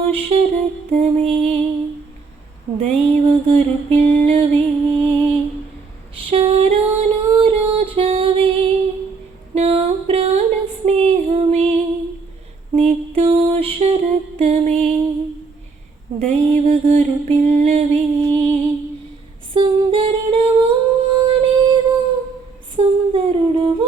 నిర్దోషరక్తమే దైవగురు పిల్లవే శారాను రాజావే నా ప్రాణ స్నేహమే నిర్దోషరక్తమే దైవగురు పిల్లవే సుందరుడవో నీవు సుందరుడవో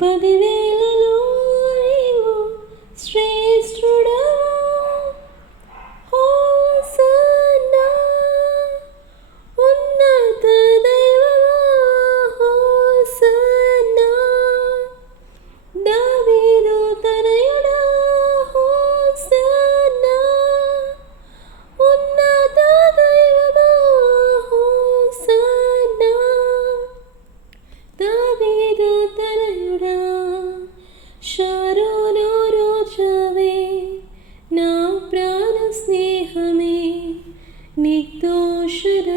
不地。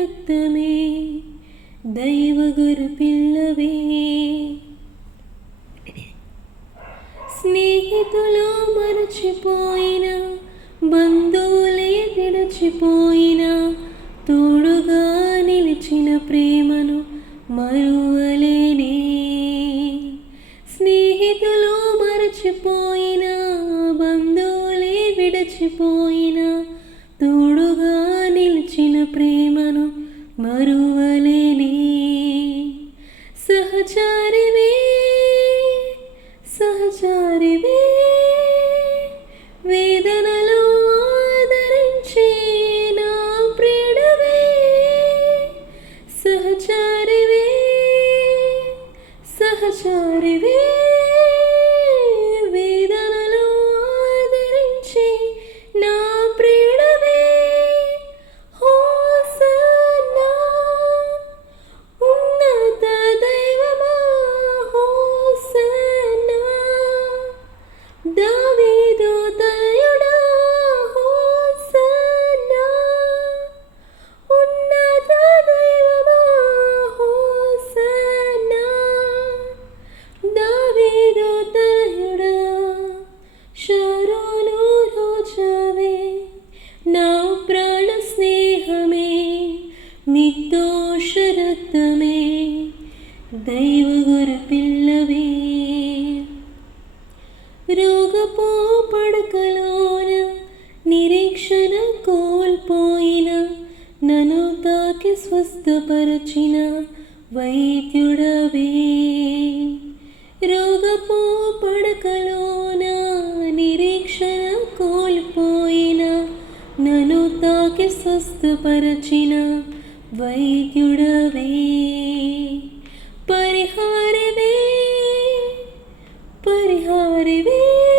రక్తమే దైవగురు పిల్లవే స్నేహితులు మరచిపోయిన బంధువులే విడిచిపోయిన తోడుగా నిలిచిన ప్రేమను మరువలేనే స్నేహితులు మరచిపోయిన బంధువులే విడిచిపోయిన যা రోగపో పడకలోన నిరీక్షణ కోల్పోయిన నన్ను తాకి స్వస్థపరచిన వైద్యుడవే. రోగపో పడకలోన నిరీక్షణ కోల్పోయిన నన్ను తాకి స్వస్థపరచిన వైద్యుడవే. పరిహారవే పరిహారవే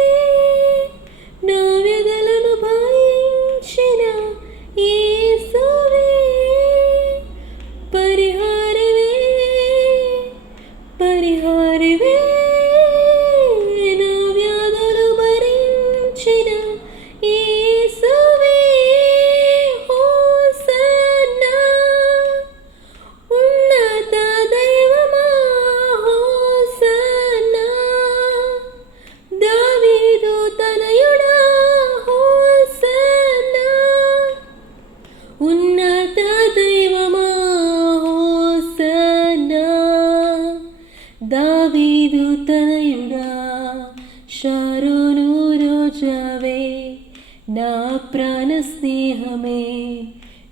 శారోను రోజావే నా ప్రాణ స్నేహమే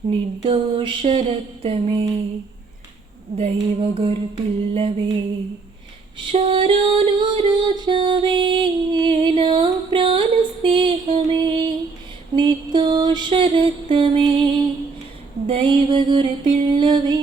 నిర్దోష రక్తమే దైవగురు పిల్లవే శారోను రోజావే నా ప్రాణ స్నేహమే నిర్దోష రక్తమే దైవగురు పిల్లవే